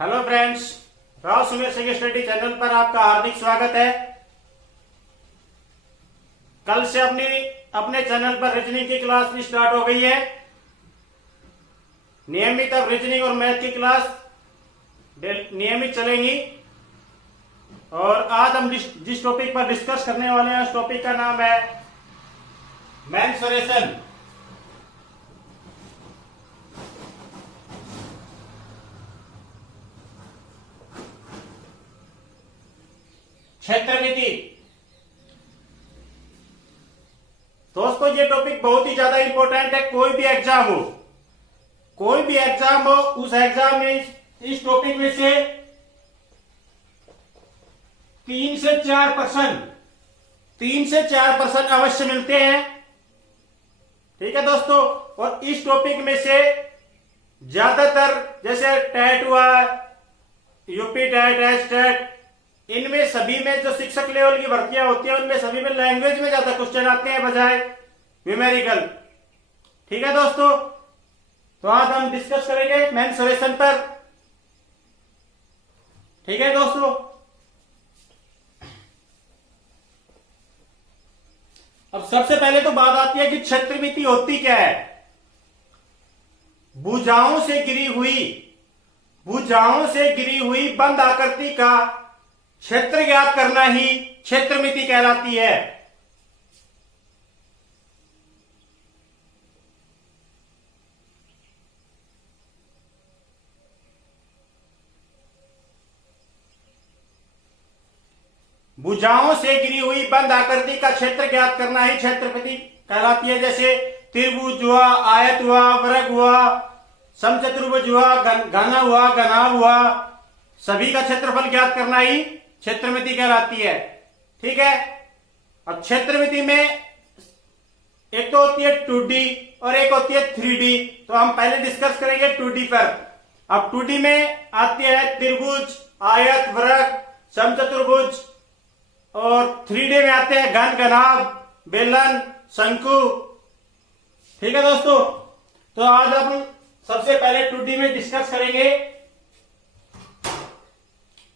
Hello friends, Rao Sumer Singh study channel पर आपका हार्दिक स्वागत है। कल से अपने चैनल पर रीजनिंग की क्लास भी स्टार्ट हो गई है। नियमित अब रीजनिंग और मैथ की क्लास नियमित चलेंगी। और आज हम जिस टॉपिक पर डिस्कस करने वाले हैं उस टॉपिक का नाम है मेंसुरेशन। क्षेत्रमिति। दोस्तों, ये टॉपिक बहुत ही ज्यादा इंपॉर्टेंट है। कोई भी एग्जाम हो उस एग्जाम में इस टॉपिक में से 3 से 4% अवश्य मिलते हैं। ठीक है दोस्तों, और इस टॉपिक में से ज्यादातर जैसे टेट हुआ, यूपी टेट, एच टेट, इनमें सभी में जो शिक्षक लेवल की भर्तियां होती है उनमें सभी में लैंग्वेज में ज्यादा क्वेश्चन आते हैं बजाय न्यूमेरिकल। ठीक है दोस्तों, तो आज हम डिस्कस करेंगे मेंसुरेशन पर। ठीक है दोस्तों, अब सबसे पहले तो बात आती है कि क्षेत्रमिति होती क्या है। भुजाओं से गिरी हुई बंद आकृति का क्षेत्र ज्ञात करना ही क्षेत्रमिति कहलाती है। भुजाओं से घिरी हुई बंद आकृति का क्षेत्र ज्ञात करना ही क्षेत्रमिति कहलाती है। जैसे त्रिभुज हुआ, आयत हुआ, वर्ग हुआ, समचतुर्भुज हुआ, घन हुआ, घनाभ हुआ, सभी का क्षेत्रफल ज्ञात करना ही क्षेत्रमिति कहलाती है। ठीक है, अब क्षेत्रमिति में एक तो होती है 2D और एक होती है 3D। तो हम पहले डिस्कस करेंगे 2D पर। अब 2D में आती है त्रिभुज, आयत, वर्ग, समचतुर्भुज, और 3D में आते हैं घन, घनाभ, बेलन, शंकु। ठीक है दोस्तों, तो आज हम सबसे पहले 2D में डिस्कस करेंगे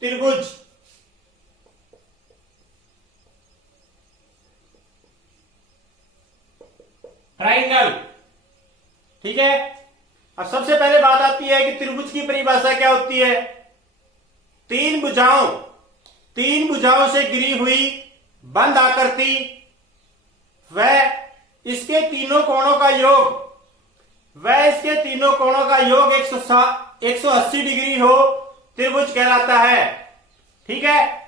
त्रिभुज। ट्राइंगल। ठीक है, अब सबसे पहले बात आती है कि त्रिभुज की परिभाषा क्या होती है। तीन भुजाओं से घिरी हुई बंद आकृति व इसके तीनों कोणों का योग 180 डिग्री हो त्रिभुज कहलाता है। ठीक है,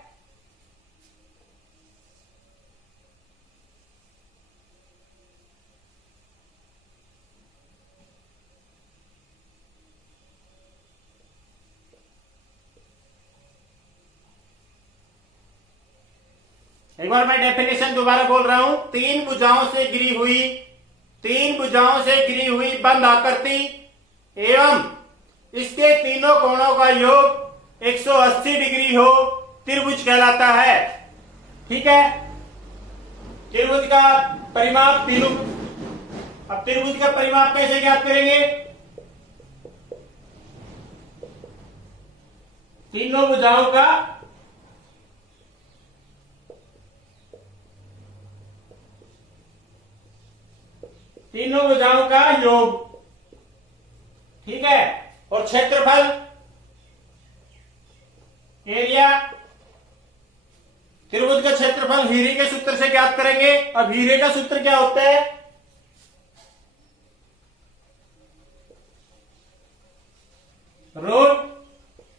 एक बार मैं डेफिनेशन दोबारा बोल रहा हूं। तीन भुजाओं से घिरी हुई बंद आकृति एवं इसके तीनों कोणों का योग 180 डिग्री हो त्रिभुज कहलाता है। ठीक है, त्रिभुज का परिमाप अब त्रिभुज का परिमाप कैसे ज्ञात करेंगे। तीनों भुजाओं का योग। ठीक है, और क्षेत्रफल, एरिया, त्रिभुज का क्षेत्रफल हीरे के सूत्र से ज्ञात करेंगे। अब हीरे का सूत्र क्या होता है। Root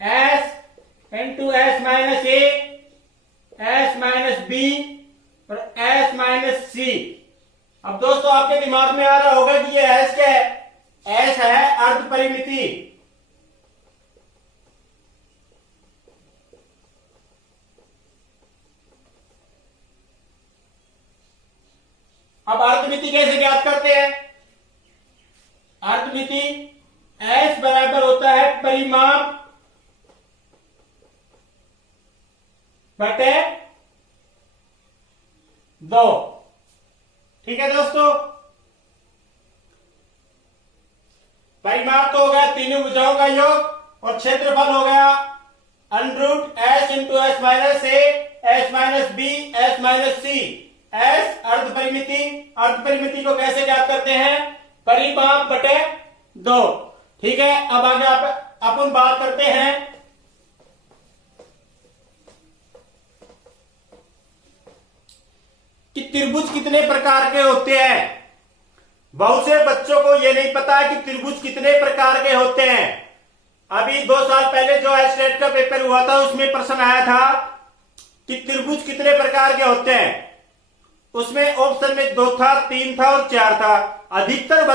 S into S minus A, S minus B और S माइनस C। अब दोस्तों आपके दिमाग में आ रहा होगा कि ये S क्या है। S है अर्ध परिमिति। अब अर्धमिति कैसे ज्ञात करते हैं। अर्धमिति S बराबर होता है परिमाप बटे 2। ठीक है दोस्तों, परिमाप तो होगा तीनों भुजाओं का योग और क्षेत्रफल हो गया underroot S into S minus A S minus B S minus C. S अर्ध परिमिति को कैसे ज्ञात करते हैं? परिमाप बटे 2। ठीक है, अब आगे अपन बात करते हैं कि त्रिभुज कितने प्रकार के होते हैं। बहुत से बच्चों को यह नहीं पता है कि त्रिभुज कितने प्रकार के होते हैं। अभी 2 साल पहले जो स्टेट का पेपर हुआ था उसमें प्रश्न आया था कि त्रिभुज कितने प्रकार के होते हैं। उसमें ऑप्शन में 2 था, 3 था और 4 था। अधिकतर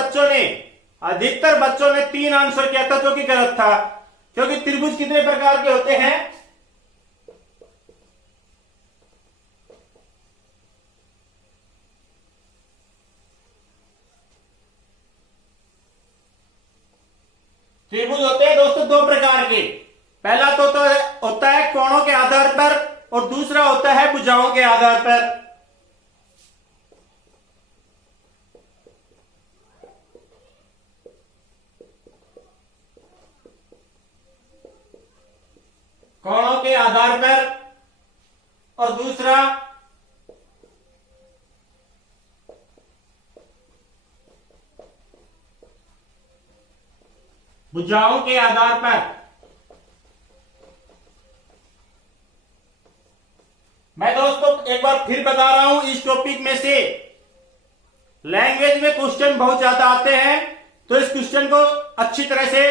बच्चों ने 3 आंसर किया था, जो कि गलत था, क्योंकि त्रिभुज कितने प्रकार के होते हैं? त्रिभुज होते हैं दोस्तों 2 प्रकार के। पहला तो होता है कोणों के आधार पर और दूसरा होता है भुजाओं के आधार पर। कोणों के आधार पर और दूसरा भुजाओं के आधार पर। मैं दोस्तों एक बार फिर बता रहा हूं, इस टॉपिक में से लैंग्वेज में क्वेश्चन बहुत ज्यादा आते हैं, तो इस क्वेश्चन को अच्छी तरह से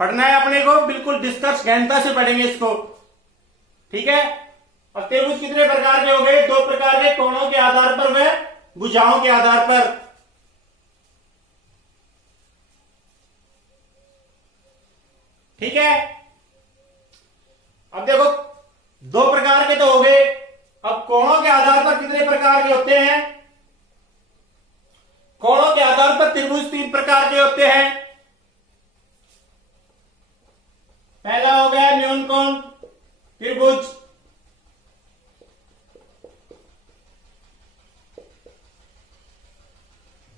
पढ़ना है अपने को, बिल्कुल डिस्कस गहनता से पढ़ेंगे इसको। ठीक है, और त्रिभुज कितने प्रकार के हो गए? 2 प्रकार के, कोणों के आधार पर व भुजाओं के आधार पर। ठीक है, अब देखो 2 प्रकार के तो हो गए। अब कोणों के आधार पर कितने प्रकार के होते हैं? कोणों के आधार पर त्रिभुज 3 प्रकार के होते हैं। पहला हो गया न्यूनकोण त्रिभुज,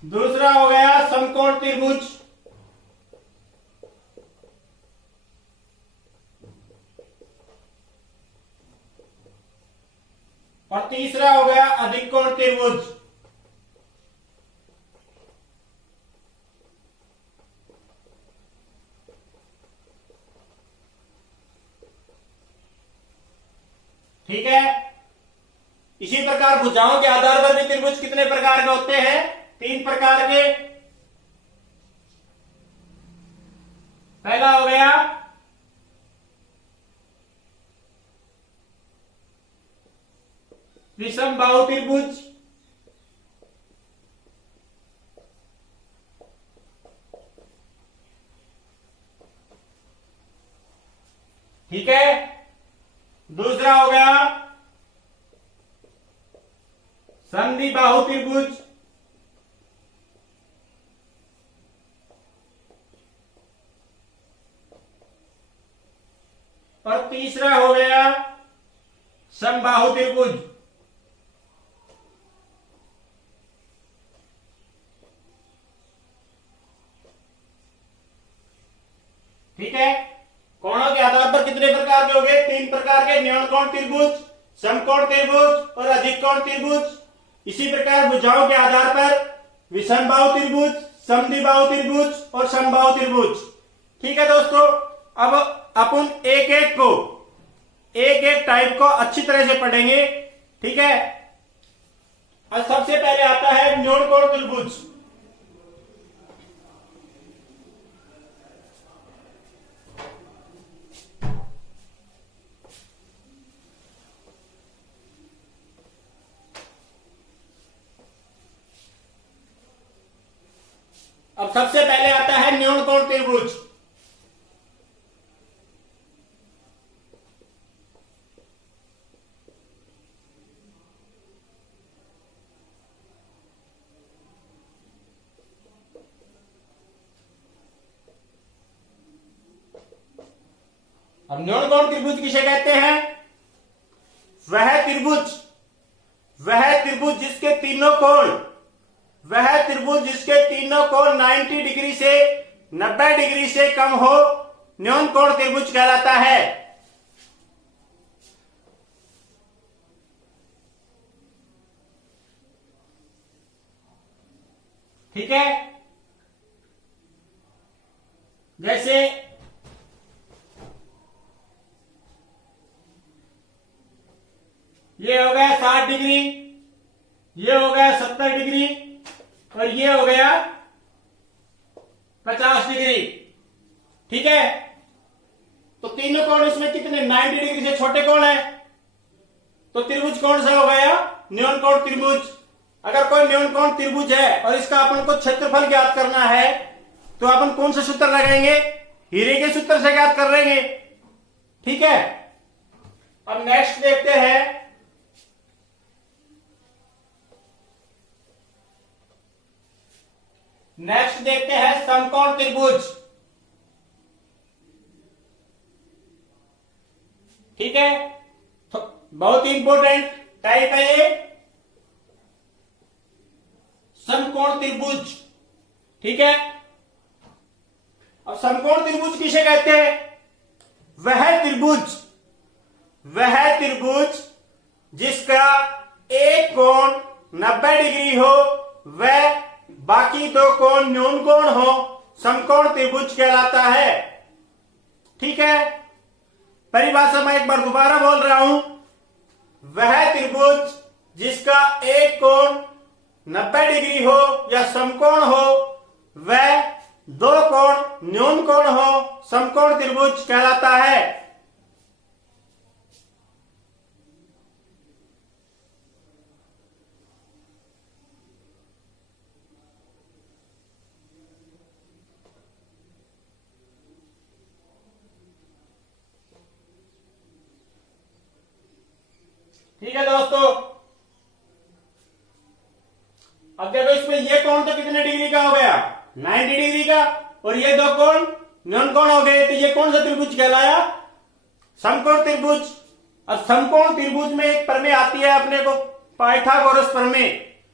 दूसरा हो गया समकोण त्रिभुज, और तीसरा हो गया अधिक कोण त्रिभुज। ठीक है, इसी प्रकार भुजाओं के आधार पर भी त्रिभुज कितने प्रकार के होते हैं? 3 प्रकार के। पहला हो गया विषमबाहु त्रिभुज, ठीक है। दूसरा हो गया संधिबाहु त्रिभुज, और तीसरा हो गया समबाहु त्रिभुज। ठीक है, कोणों के आधार पर कितने प्रकार के हो गए? 3 प्रकार के, न्यूनकोण त्रिभुज, समकोण त्रिभुज और अधिक कोण त्रिभुज। इसी प्रकार भुजाओं के आधार पर विषमबाहु त्रिभुज, समद्विबाहु त्रिभुज और समबाहु त्रिभुज। ठीक है दोस्तों, अब अपन एक एक टाइप को अच्छी तरह से पढ़ेंगे। ठीक है, और सबसे पहले आता है न्यूनकोण त्रिभुज। अब सबसे पहले आता है न्यूनकोण त्रिभुज। अब न्यूनकोण त्रिभुज किसे कहते हैं? वह त्रिभुज जिसके तीनों कोण 90 डिग्री से 90 डिग्री से कम हो, न्यून कोण त्रिभुज कहलाता है। ठीक है, जैसे ये हो गया 60 डिग्री, ये हो गया 70 डिग्री और ये हो गया 50 डिग्री। ठीक है, तो तीनों कोण इसमें कितने 90 डिग्री से छोटे कोण है, तो त्रिभुज कौन सा हो गया, न्यून कोण त्रिभुज। अगर कोई न्यून कोण त्रिभुज है और इसका अपन को क्षेत्रफल ज्ञात करना है तो अपन कौन सा सूत्र लगाएंगे, हीरे के सूत्र से ज्ञात कर लेंगे। ठीक है, अब नेक्स्ट देखते हैं, नेक्स्ट देखते हैं समकोण त्रिभुज। ठीक है, तो बहुत ही इंपॉर्टेंट टाइप है ये समकोण त्रिभुज। ठीक है, अब समकोण त्रिभुज किसे कहते हैं, वह त्रिभुज जिसका एक कोण 90 डिग्री हो, वह बाकी दो कोण न्यून कोण हो, समकोण त्रिभुज कहलाता है। ठीक है, परिभाषा मैं एक बार दोबारा बोल रहा हूं, वह त्रिभुज जिसका एक कोण 90 डिग्री हो या समकोण हो, वह दो कोण न्यून कोण हो, समकोण त्रिभुज कहलाता है। ठीक है दोस्तों, अब देखो इसमें ये कोण तो कितने डिग्री का हो गया, 90 डिग्री का, और ये दो कोण न्यून कोण हो गए, तो ये कौन सा त्रिभुज कहलाया, समकोण त्रिभुज। अब समकोण त्रिभुज में एक प्रमेय आती है अपने को, पाइथागोरस प्रमेय,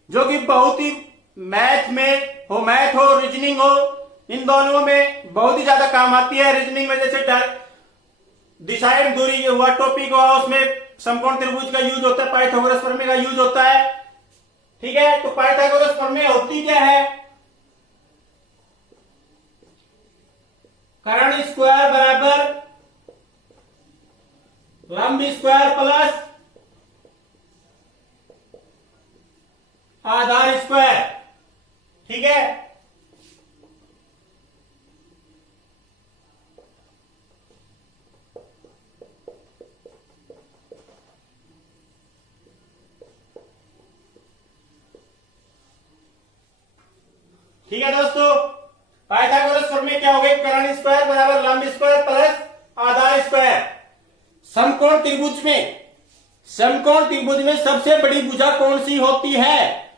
जो कि बहुत ही मैथ हो रीजनिंग हो, इन दोनों में बहुत ही ज्यादा काम आती है। रीजनिंग में जैसे दिशाएं दूरी हुआ टॉपिक हुआ, उसमें समकोण त्रिभुज का यूज होता है, पाइथागोरस प्रमेय का यूज होता है। ठीक है, तो पाइथागोरस प्रमेय होती क्या है, कर्ण स्क्वायर बराबर लंब स्क्वायर प्लस आधार स्क्वायर। ठीक है, ठीक है दोस्तों, पाइथागोरस प्रमेय क्या हो गई, कर्ण स्क्वायर बराबर लंब स्क्वायर प्लस आधार स्क्वायर। समकोण त्रिभुज में सबसे बड़ी भुजा कौन सी होती है,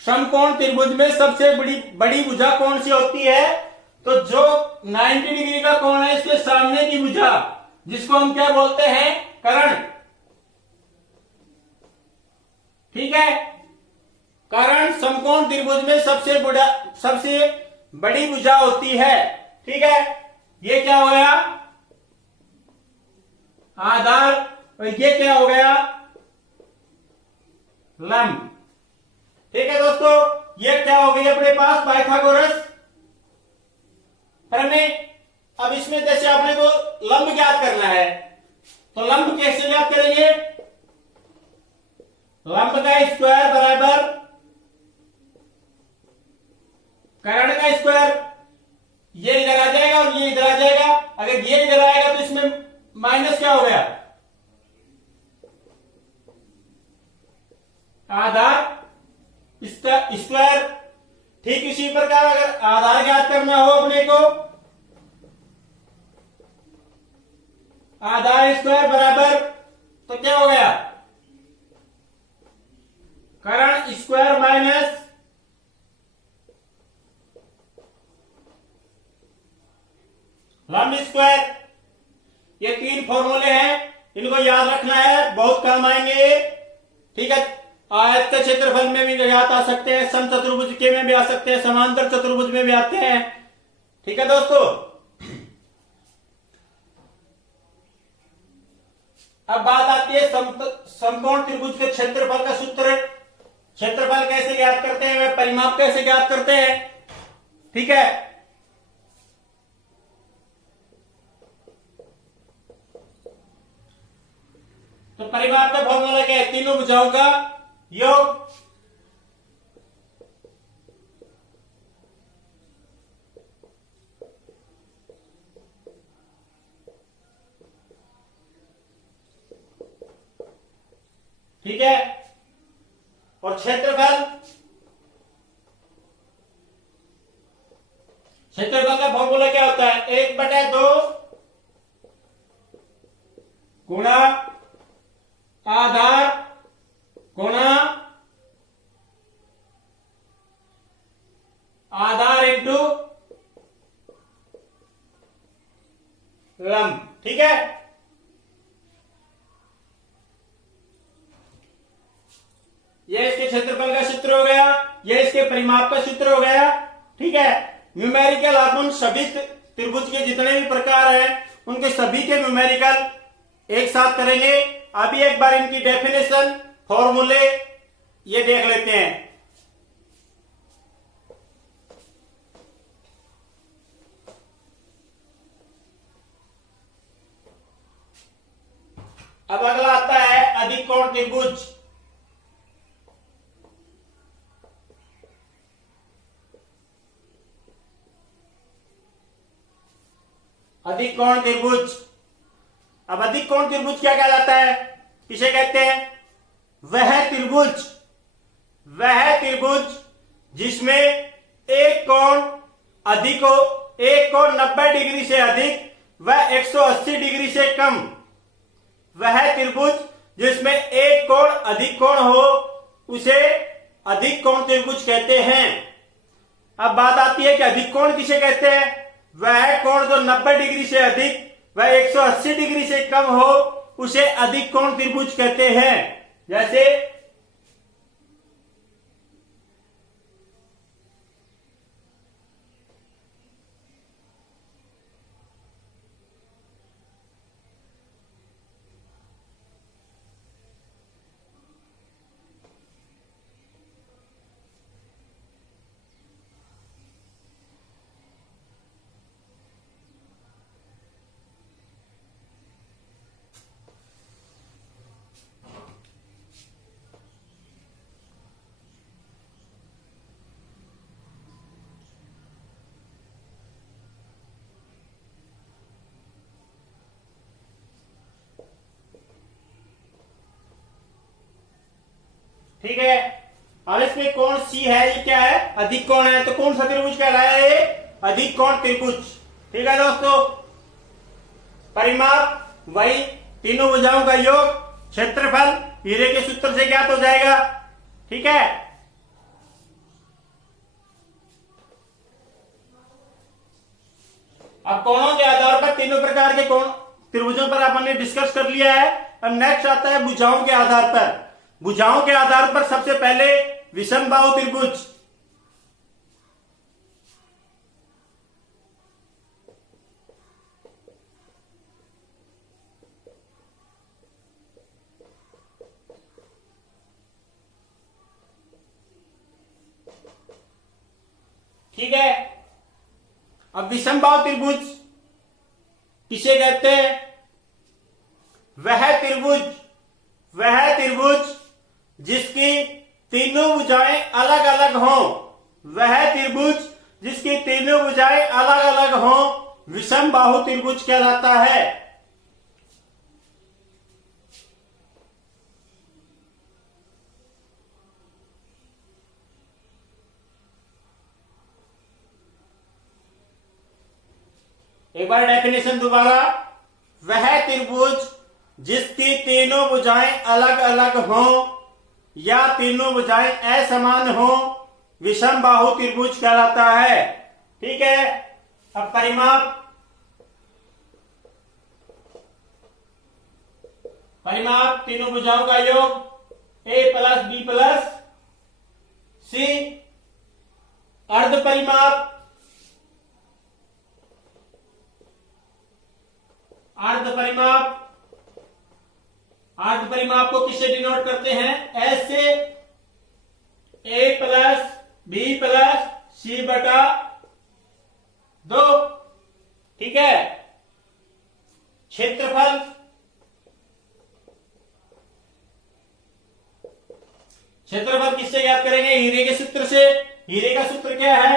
समकोण त्रिभुज में सबसे बड़ी भुजा कौन सी होती है, तो जो 90 डिग्री का कोण है इसके सामने की भुजा, जिसको हम क्या बोलते हैं, कर्ण। ठीक है, कर्ण समकोण त्रिभुज में सबसे बड़ी भुजा होती है। ठीक है, ये क्या हो गया, आधार, और ये क्या हो गया, लंब। ठीक है दोस्तों, ये क्या हो गई अपने पास, पाइथागोरस प्रमेय। अब इसमें जैसे आपने को लंब ज्ञात करना है, तो लंब कैसे ज्ञात करेंगे, लंब का स्क्वायर बराबर कर्ण का स्क्वायर, ये इधर आ जाएगा और ये इधर आ जाएगा। अगर ये इधर आएगा तो इसमें माइनस क्या हो गया, आधार स्क्वायर। ठीक इसी प्रकार अगर आधार ज्ञात करना हो अपने को, आधार स्क्वायर बराबर, तो क्या हो गया, कर्ण स्क्वायर माइनस लंब स्क्वायर। ये तीन फॉर्मूले हैं, इनको याद रखना है, बहुत काम आएंगे। ठीक है, आयत के क्षेत्रफल में भी ज्ञात आ सकते हैं, समचतुर्भुज के में भी आ सकते हैं, समांतर चतुर्भुज में भी आते हैं। ठीक है दोस्तों, समकोण त्रिभुज के क्षेत्रफल का सूत्र, क्षेत्रफल कैसे ज्ञात करते हैं, वह परिमाप कैसे ज्ञात करते हैं। ठीक है, तो परिमाप का फॉर्मूला क्या है, तीनों भुजाओं का योग। ठीक है, और क्षेत्रफल, क्षेत्रफल का फॉर्मूला क्या होता है, 1/2 गुणा आधार गुणा आधार इंटू लंब। ठीक है, यह इसके क्षेत्रफल का सूत्र हो गया, यह इसके परिमाप का सूत्र हो गया। ठीक है, न्यूमेरिकल आप उन सभी त्रिभुज के जितने भी प्रकार हैं उनके सभी के न्यूमेरिकल एक साथ करेंगे। अभी एक बार इनकी डेफिनेशन, फॉर्मूले ये देख लेते हैं। अब अगला आता है अधिक कोण त्रिभुज। अधिक कोण त्रिभुज, अब अधिक कोण त्रिभुज क्या कहलाता है, किसे कहते हैं, वह त्रिभुज जिसमें एक कोण अधिक हो, एक कोण 90 डिग्री से अधिक व 180 डिग्री से कम, वह त्रिभुज जिसमें एक कोण अधिक कोण हो उसे अधिक कोण त्रिभुज कहते हैं। अब बात आती है कि अधिक कोण किसे कहते हैं, वह कोण जो 90 डिग्री से अधिक व 180 डिग्री से कम हो उसे अधिक कोण त्रिभुज कहते हैं। जैसे ठीक है, अब इसमें कोण सी है, ये क्या है, अधिक कोण है, तो कौन सा त्रिभुज कहलाया है, ये अधिक कोण त्रिभुज। ठीक है दोस्तों, परिमाप वही तीनों भुजाओं का योग, क्षेत्रफल हीरे के सूत्र से ज्ञात हो जाएगा। ठीक है, अब कोणों के आधार पर तीनों प्रकार के कोण त्रिभुजों पर अपन ने डिस्कस कर लिया है। अब नेक्स्ट आता है भुजाओं के आधार पर। भुजाओं के आधार पर सबसे पहले विषमबाहु त्रिभुज। ठीक है, अब विषमबाहु त्रिभुज किसे कहते हैं, वह त्रिभुज जिसकी तीनों भुजाएं अलग अलग हों, वह त्रिभुज जिसकी तीनों भुजाएं अलग अलग हों विषमबाहु त्रिभुज कहलाता है। एक बार डेफिनेशन दोबारा, वह त्रिभुज जिसकी तीनों भुजाएं अलग अलग हों या तीनों भुजाएं असमान हों विषमबाहु त्रिभुज कहलाता है। ठीक है, अब परिमाप तीनों भुजाओं का योग ए प्लस बी प्लस सी। अर्ध परिमाप को किससे डिनोट करते हैं? एस से। ए प्लस बी प्लस सी बटा 2। ठीक है। क्षेत्रफल, क्षेत्रफल किससे ज्ञात करेंगे? हीरे के सूत्र से। हीरे का सूत्र क्या है?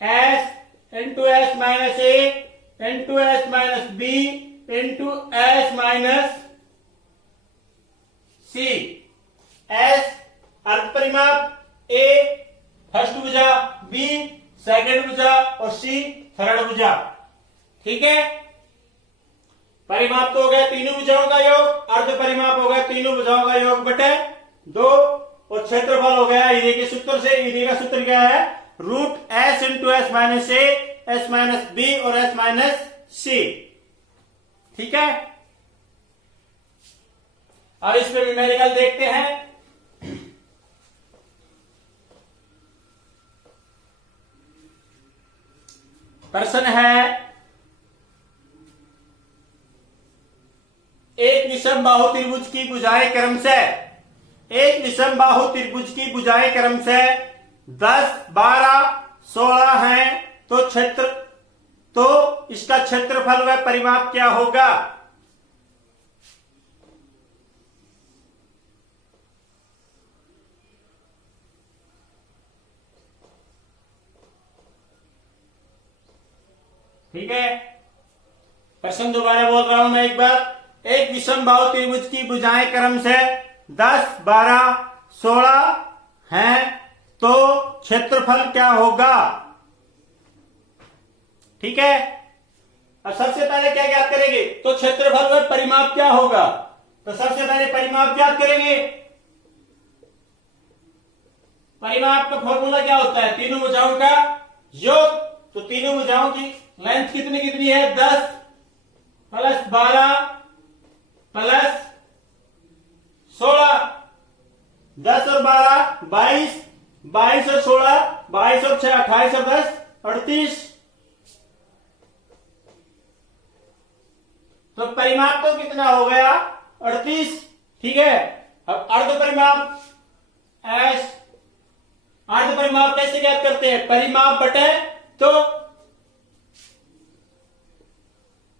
S into S minus A into S minus B into S minus C. S अर्ध परिमाप, ए फर्स्ट भुजा, बी सेकंड भुजा और सी थर्ड भुजा। ठीक है। परिमाप तो हो गया तीनों भुजाओं का योग, अर्ध परिमाप हो गया तीनों भुजाओं का योग बटे 2, और क्षेत्रफल हो गया हीरे के सूत्र से। हीरे का सूत्र क्या है? Root S into S minus A, S minus B और एस माइनस सी। ठीक है। अब इस पे न्यूमेरिकल देखते हैं। प्रश्न है, एक विषम बाहु त्रिभुज की भुजाएं क्रमशः, एक विषम बाहु त्रिभुज की भुजाएं क्रमशः 10, 12, 16 हैं, तो इसका क्षेत्रफल व परिमाप क्या होगा? ठीक है। प्रश्न दोबारा बोल रहा हूं मैं एक बार। एक विषम बाहु त्रिभुज की भुजाएं क्रमशः 10, 12, 16 हैं, तो क्षेत्रफल क्या होगा? ठीक है। अब सबसे पहले क्या ज्ञात करेंगे? तो क्षेत्रफल व परिमाप क्या होगा? तो सबसे पहले परिमाप ज्ञात करेंगे। परिमाप का फॉर्मूला क्या होता है? तीनों भुजाओं का योग। तो तीनों भुजाओं की लेंथ कितनी कितनी है? 10 प्लस 12 प्लस 16। 10 और 12 22, 22 और 16 22 और 6 28 और 10 38। तो परिमाप तो कितना हो गया? 38। ठीक है। अब अर्ध परिमाप एस, अर्ध परिमाप कैसे ज्ञात करते हैं? परिमाप बटे तो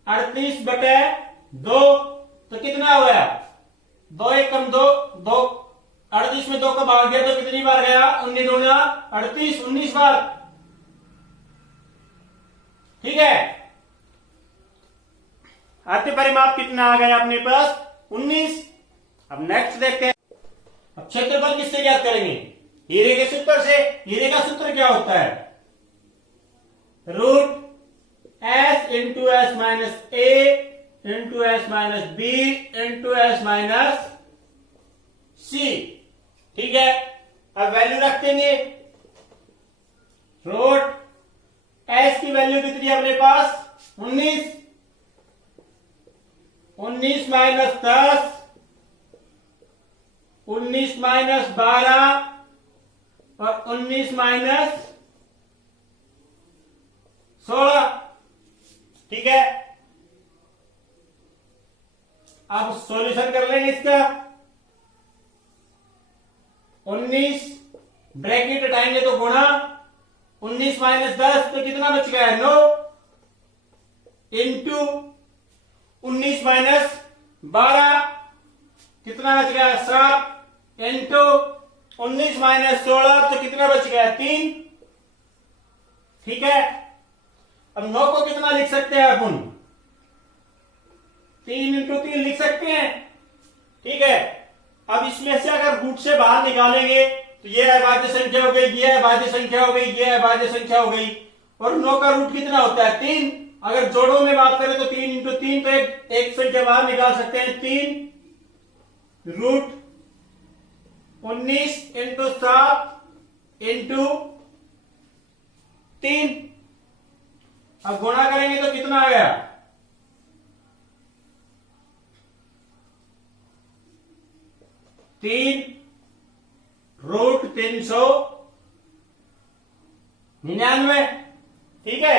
38 बटे 2, तो कितना हो गया? 2 एक कम 2, 2 38 में 2 का भाग गया तो कितनी बार गया? 19 दूना 38, 19 बार। ठीक है। अर्ध परिमाप कितना आ गया अपने पास? 19। अब नेक्स्ट देखते हैं। अब क्षेत्रफल किससे ज्ञात करेंगे? हीरे के सूत्र से। हीरे का सूत्र क्या होता है? Root S into S minus A into S minus B into S minus C. ठीक है। अब वैल्यू रख देंगे। रूट एस की वैल्यू कितनी है अपने पास? 19। 19 माइनस 10, 19 माइनस 12 और 19 माइनस 16। ठीक है। अब सॉल्यूशन कर लेंगे इसका। 19 ब्रैकेट हटाएंगे तो गुणा, 19 माइनस 10 तो कितना बच गया? 9 इंटू 19 माइनस 12 कितना बच गया? 7 इंटू 19 माइनस 16 तो कितना बच गया? 3। ठीक है। अब 9 को कितना लिख सकते हैं अपन? 3 इंटू 3 लिख सकते हैं। ठीक है। अब इसमें से अगर रूट से बाहर निकालेंगे तो ये अभाज्य संख्या हो गई, ये अभाज्य संख्या हो गई, ये अभाज्य संख्या हो गई, और 9 का रूट कितना होता है? 3। अगर जोड़ों में बात करें तो 3 इंटू 3, तो एक संख्या बाहर निकाल सकते हैं 3 रूट 19 इंटू 7 इंटू 3। अब गुणा करेंगे तो कितना आ गया? 3 रूट 399। ठीक है।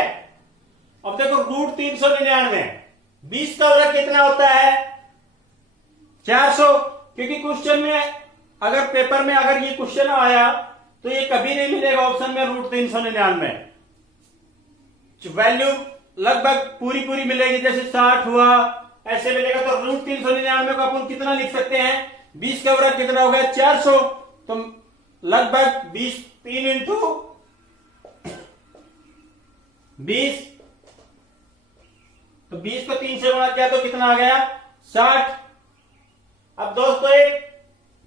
अब देखो रूट 399, 20 का वर्ग कितना होता है? 400, क्योंकि क्वेश्चन में अगर पेपर में अगर ये क्वेश्चन आया तो ये कभी नहीं मिलेगा ऑप्शन में √399। वैल्यू लगभग पूरी पूरी मिलेगी, जैसे 60 हुआ ऐसे मिलेगा। तो √399 को अपन कितना लिख सकते हैं, 20 का वर्ग कितना हो गया 400, तो लगभग 20 3 इंटू 20, तो 20 को 3 से गुणा किया तो कितना आ गया 60। अब दोस्तों एक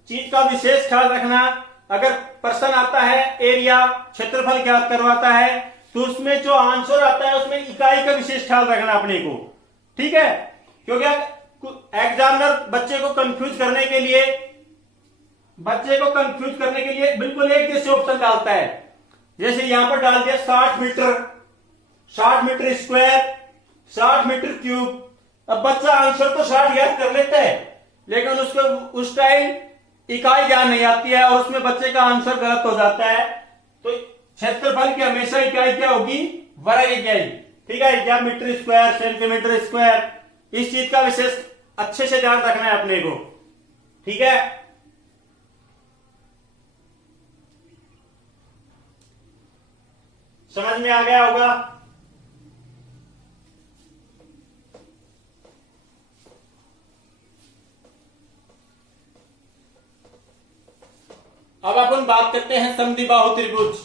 चीज का विशेष ख्याल रखना, अगर प्रश्न आता है एरिया क्षेत्रफल ज्ञात करवाता है तो उसमें जो आंसर आता है उसमें इकाई का विशेष ख्याल रखना अपने को, ठीक है। क्योंकि एग्जामिनर बच्चे को कंफ्यूज करने के लिए बिल्कुल एक जैसे ऑप्शन डालता है। जैसे यहां पर डाल दिया 60 metre, 60 metre square, 60 metre cube. अब बच्चा आंसर तो 60 याद कर लेता है, लेकिन उसको उस टाइम इकाई ज्ञान नहीं आती है और उसमें बच्चे का आंसर गलत हो जाता है। तो क्षेत्रफल की हमेशा इकाई क्या होगी, वर्ग इकाई, ठीक है, या मीटर स्क्वायर, सेंटीमीटर स्क्वायर। इस चीज का विशेष अच्छे से ध्यान रखना है अपने को, ठीक है। समझ में आ गया होगा। अब अपन बात करते हैं समद्विबाहु त्रिभुज।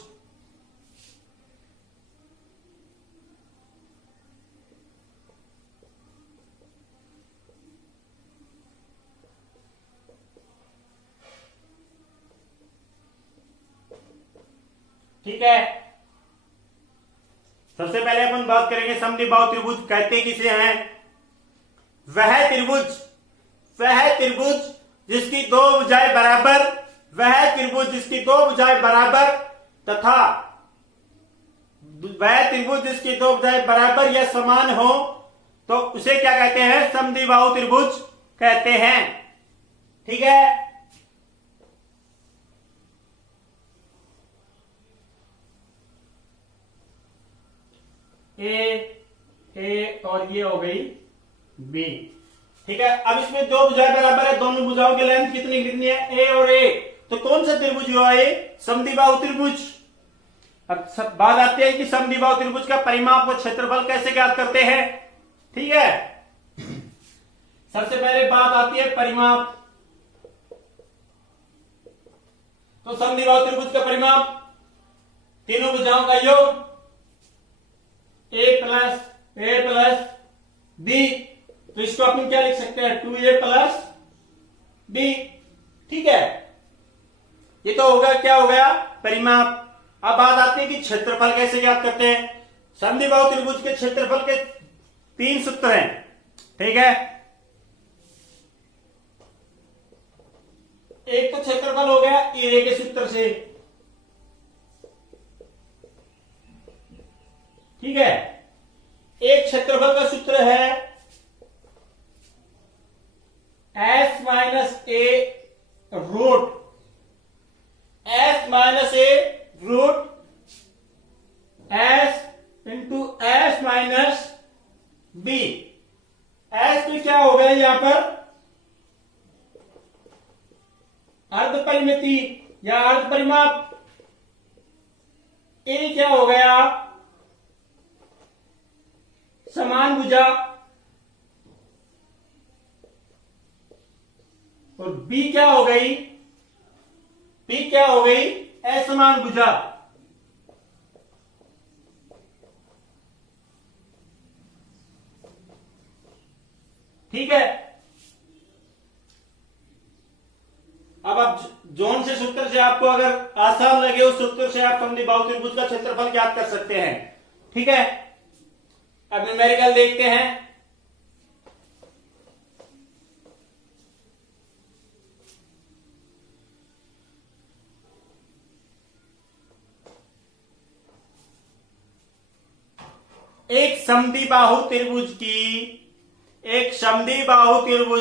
ठीक है, सबसे पहले अपन बात करेंगे समद्विबाहु त्रिभुज कहते किसे हैं। वह त्रिभुज जिसकी दो भुजाएं बराबर, वह त्रिभुज जिसकी दो भुजाएं बराबर तथा वह त्रिभुज जिसकी दो भुजाएं बराबर या समान हो तो उसे क्या कहते हैं, समद्विबाहु त्रिभुज कहते हैं, ठीक है। ए और ये हो गई बी, ठीक है। अब इसमें दो भुजाएं बराबर है, दोनों भुजाओं की लेंथ कितनी कितनी है, ए और ए। तो कौन सा त्रिभुज हुआ ये, समद्विबाहु त्रिभुज। अब सब बात आती है कि समद्विबाहु त्रिभुज का परिमाप व क्षेत्रफल कैसे ज्ञात करते हैं, ठीक है। सबसे पहले बात आती है परिमाप। तो समद्विबाहु त्रिभुज का परिमाप तीनों भुजाओं का योग ए प्लस बी, तो इसको अपन क्या लिख सकते हैं, 2a प्लस बी, ठीक है। ये तो होगा, क्या हो गया, परिमाप। अब बात आती है कि क्षेत्रफल कैसे ज्ञात करते हैं। समद्विबाहु त्रिभुज के क्षेत्रफल के 3 सूत्र हैं, ठीक है। एक तो क्षेत्रफल हो गया एरिया के सूत्र से, ठीक है। एक क्षेत्रफल का सूत्र है S minus A root S into S minus B. S तो क्या हो गया यहां पर अर्ध परिमिति या अर्ध परिमाप। ए क्या हो गया, समान भुजा, और बी क्या हो गई, असमान भुजा, ठीक है। अब आप जोन से सूत्र से आपको अगर आसान लगे उस सूत्र से आप समद्विबाहु त्रिभुज का क्षेत्रफल ज्ञात कर सकते हैं, ठीक है। अब न्यूमेरिकल देखते हैं। एक समद्विबाहु त्रिभुज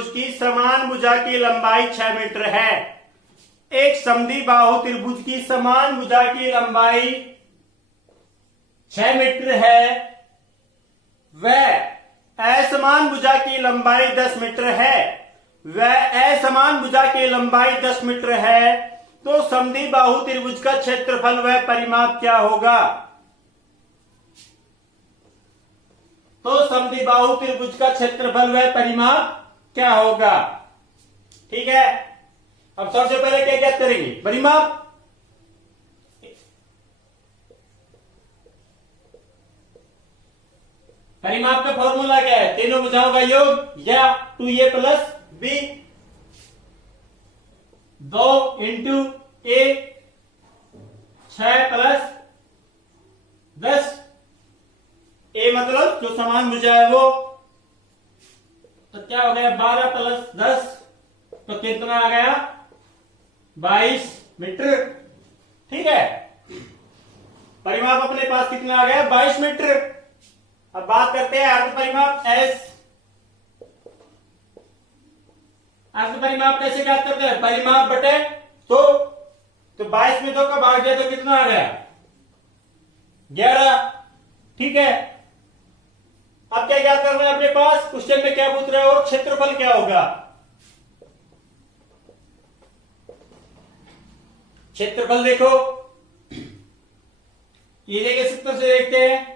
की समान भुजा की लंबाई 6 मीटर है। एक समद्विबाहु त्रिभुज की समान भुजा की लंबाई 6 मीटर है, वह असमान भुजा की लंबाई 10 मीटर है। वह असमान भुजा की लंबाई 10 मीटर है, तो समद्विबाहु त्रिभुज का क्षेत्रफल वह परिमाप क्या होगा? तो समद्विबाहु त्रिभुज का क्षेत्रफल वह परिमाप क्या होगा? ठीक है, अब सबसे पहले क्या क्या करेंगे? परिमाप। परिमाप का फॉर्मूला क्या है? तीनों भुजाओं का योग या 2a plus b, 2 into a, 6 plus 10, a मतलब जो समान भुजा है वो, तो क्या हो गया? 12 प्लस 10, तो कितना आ गया? 22 मीटर। ठीक है, परिमाप अपने पास कितना आ गया? 22 मीटर। अब बात करते हैं अर्ध परिमाप S। अर्ध परिमाप कैसे ज्ञात करते हैं? परिमाप बटे तो 22 में 2 का भाग दिया तो कितना आ गया? 11। ठीक है, अब क्या ज्ञात करना है अपने पास? क्वेश्चन में क्या पूछ रहे हो? क्षेत्रफल क्या होगा? क्षेत्रफल देखो, ये के सूत्र से देखते हैं।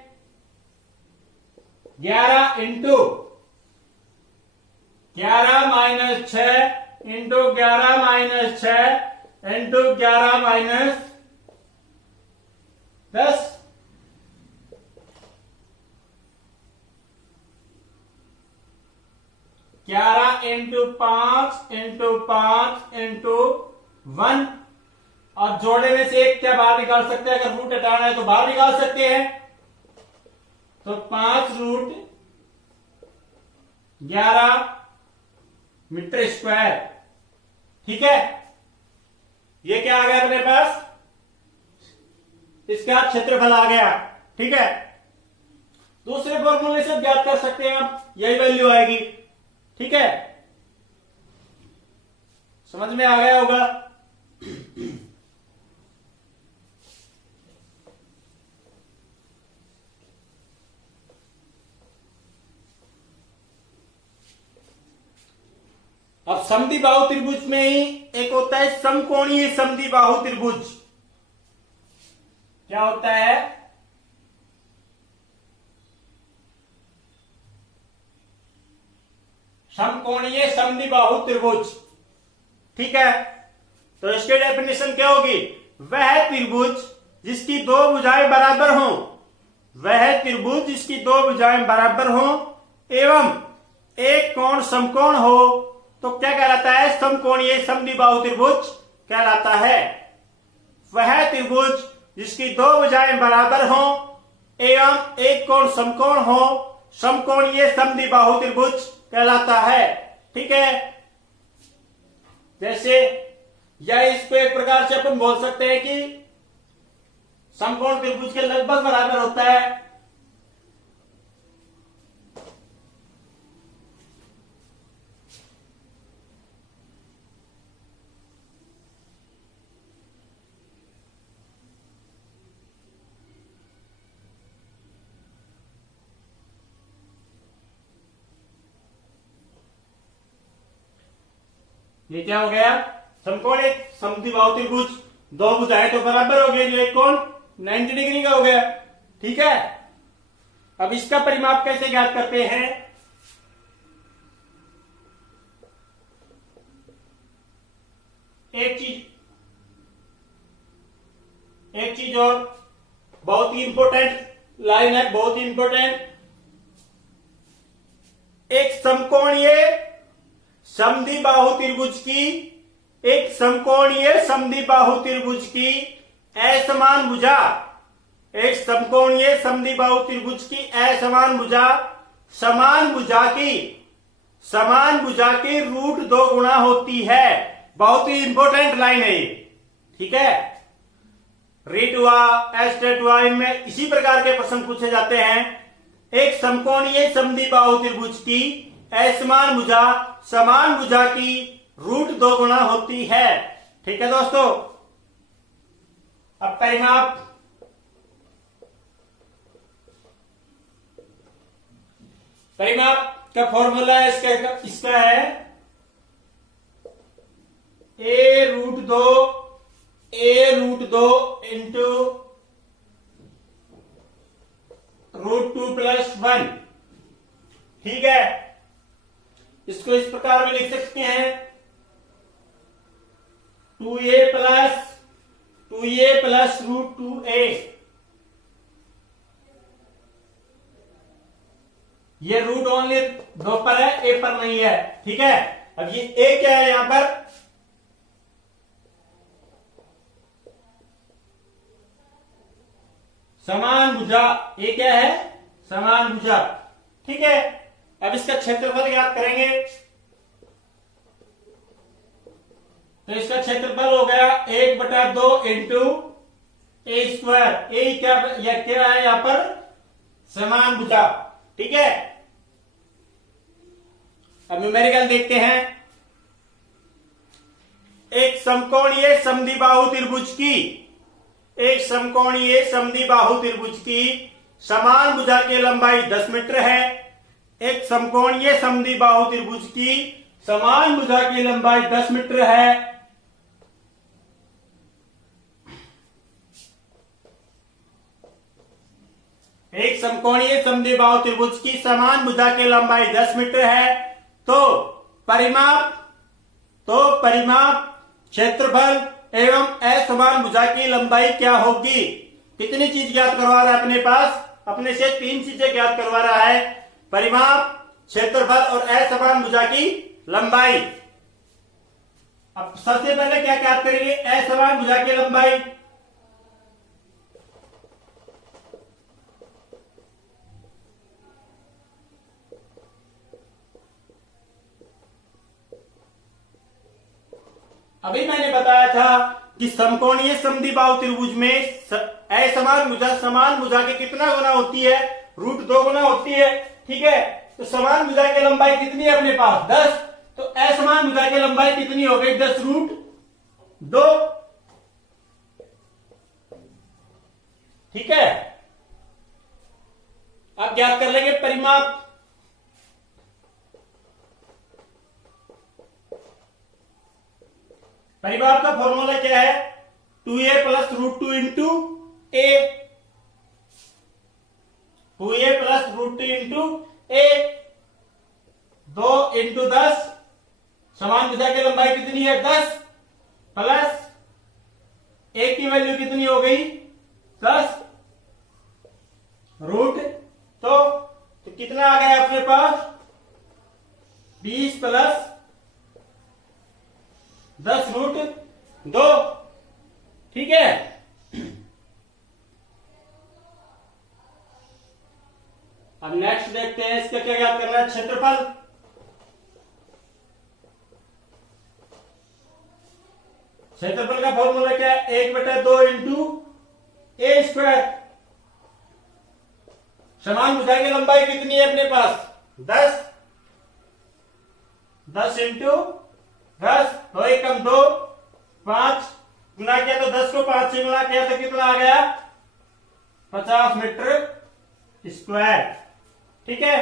11 into 11 minus 6 into 11 minus 6 into 11 minus 10, 11 into 5 into 5 into 1। और जोड़े में से एक क्या बाहर निकाल सकते हैं? अगर रूट हटाना है तो बाहर निकाल सकते हैं। तो 5 रूट 11 मीटर स्क्वायर। ठीक है, ये क्या आ गया अपने पास? इसका क्षेत्रफल आ गया। ठीक है, दूसरे फॉर्मूले से ज्ञात कर सकते हैं आप, यही वैल्यू आएगी। ठीक है, समझ में आ गया होगा। अब समद्विबाहु त्रिभुज में ही एक होता है समकोणीय समद्विबाहु त्रिभुज। क्या होता है? समकोणीय समद्विबाहु त्रिभुज। ठीक है, तो इसकी डेफिनेशन क्या होगी? वह त्रिभुज जिसकी दो भुजाएं बराबर हों, वह त्रिभुज जिसकी दो भुजाएं बराबर हों एवं एक कोण समकोण हो, तो क्या कहलाता है? समकोणीय समद्विबाहु त्रिभुज कहलाता है। वह त्रिभुज जिसकी दो भुजाएं बराबर हों एवं एक कोण समकोण हो, समकोणीय समद्विबाहु त्रिभुज कहलाता है। ठीक है, जैसे या इसको एक प्रकार से अपन बोल सकते हैं कि समकोण त्रिभुज के लगभग बराबर होता है। ये क्या हो गया? समकोण एक समद्विबाहु त्रिभुज, दो भुजाएं तो बराबर हो गई, जो एक कोण 90 डिग्री का हो गया। ठीक है, अब इसका परिमाप कैसे ज्ञात करते हैं? एक चीज और बहुत ही इंपॉर्टेंट लाइन है, बहुत ही इंपॉर्टेंट। एक समकोणीय समद्विबाहु त्रिभुज की, एक समकोणीय समद्विबाहु त्रिभुज की असमान भुजा, एक समकोणीय समद्विबाहु त्रिभुज की असमान भुजा समान भुजा की रूट 2 गुना होती है। बहुत ही इंपॉर्टेंट लाइन है ये। ठीक है, रीट हुआ, एस्टेट हुआ, इनमें इसी प्रकार के प्रश्न पूछे जाते हैं। एक समकोणीय समद्विबाहु त्रिभुज की असमान भुजा समान भुजा की रूट 2 गुना होती है। ठीक है दोस्तों, अब परिमाप का फॉर्मूला इसका है a√2 इंटू √2 प्लस 1। ठीक है, इसको इस प्रकार में लिख सकते हैं 2a प्लस √2a। ये रूट ओनली 2 पर है, a पर नहीं है। ठीक है, अब ये a क्या है यहां पर, समान भुजा। a क्या है, समान भुजा। ठीक है, अब इसका क्षेत्रफल ज्ञात करेंगे। तो इसका क्षेत्रफल हो गया 1/2 इंटू a स्क्वायर। ए क्या है यहां पर, समान भुजा। ठीक है, अब न्यूमेरिकल देखते हैं। एक समकोणीय समद्विबाहु त्रिभुज की समान भुजा की लंबाई 10 मीटर है। एक समकोणीय समद्विबाहु त्रिभुज की समान भुजा की लंबाई 10 मीटर है। एक समकोणीय समद्विबाहु त्रिभुज की समान भुजा की लंबाई 10 मीटर है। तो परिमाप क्षेत्रफल एवं असमान भुजा की लंबाई क्या होगी। कितनी चीज ज्ञात करवा रहा है अपने पास, अपने से 3 चीजें ज्ञात करवा रहा है, परिमाप, क्षेत्रफल और असमान भुजा की लंबाई। अब सबसे पहले क्या ज्ञात करेंगे, असमान भुजा की लंबाई। अभी मैंने बताया था कि समकोणीय समद्विबाहु त्रिभुज में असमान भुजा समान भुजा के कितना गुना होती है, √2 गुना होती है। ठीक है, तो समान भुजा की लंबाई कितनी है अपने पास, 10। तो असमान भुजा की लंबाई कितनी हो गई, 10√2। ठीक है, अब ज्ञात कर लेंगे परिमाप। परिमाप का फॉर्मूला क्या है, 2a plus √2 into a। 2a plus √2 into a, 2 into 10। समान भुजा की लंबाई कितनी है, 10 प्लस a की वैल्यू कितनी हो गई, 10 रूट। तो कितना आ गया अपने पास, 20 प्लस 10√2। ठीक है, अब नेक्स्ट देखते हैं इसका क्या ज्ञात करना है, क्षेत्रफल। क्षेत्रफल का फॉर्मूला क्या है, 1/2 इंटू a स्क्वायर। समान भुजा की लंबाई कितनी है अपने पास, 10। 10 इंटू 10, 2 एकम 2, 5 गुना किया तो 10 को 5 से गुना किया तो कितना आ गया, 50 मीटर स्क्वायर। ठीक है,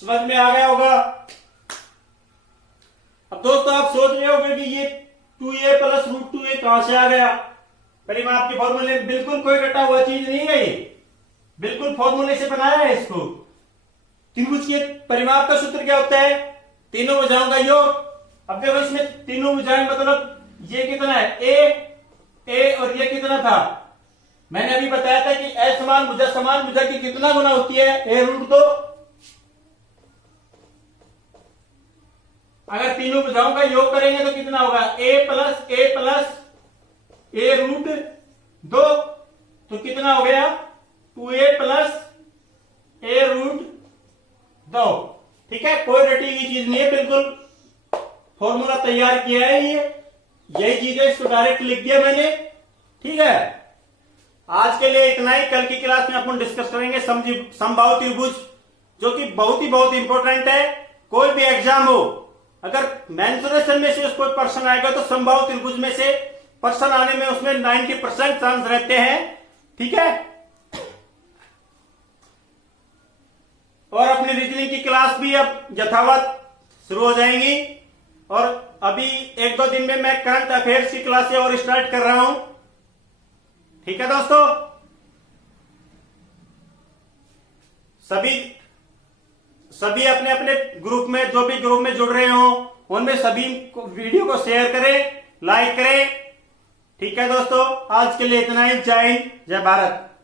समझ में आ गया होगा। अब दोस्तों आप सोच रहे होंगे कि ये 2a प्लस √2a कहां से आ गया। परिमाप के फॉर्मूले में बिल्कुल कोई रटा हुआ चीज नहीं है, ये बिल्कुल फॉर्मूले से बनाया है इसको। त्रिभुज के परिमाप का सूत्र क्या होता है, तीनों भुजाओं का योग। अब देखो इसमें तीनों भुजाएं मतलब ये कितना है, a और ये कितना था, मैंने अभी बताया था कि असमान भुजा समान भुजा की कितना गुना होती है, a√2। अगर तीनों भुजाओं का योग करेंगे तो कितना होगा, a+a+a√2। तो कितना हो गया, 2a प्लस a√2। ठीक है, कोई रटी हुई चीज नहीं है, बिल्कुल फॉर्मूला तैयार किया है, ये यही चीज है, इसको डायरेक्ट लिख दिया मैंने। ठीक है, आज के लिए इतना ही। कल की क्लास में अपन डिस्कस करेंगे समबाहु त्रिभुज, जो कि बहुत ही इंपॉर्टेंट है। कोई भी एग्जाम हो, अगर मेंसुरेशन में से कोई पर्सन आएगा तो समबाहु त्रिभुज में से पर्सन आने में उसमें 90% चांस रहते हैं। ठीक है, और अपनी रीजनिंग की क्लास भी अब यथावत शुरू हो जाएंगी। और अभी 1-2 दिन में मैं करंट अफेयर्स की क्लासें और स्टार्ट कर रहा हूं। ठीक है दोस्तों, सभी अपने अपने ग्रुप में, जो भी ग्रुप में जुड़ रहे हो उनमें सभी वीडियो को शेयर करें, लाइक करें। ठीक है दोस्तों, आज के लिए इतना ही। जय हिंद, जय भारत।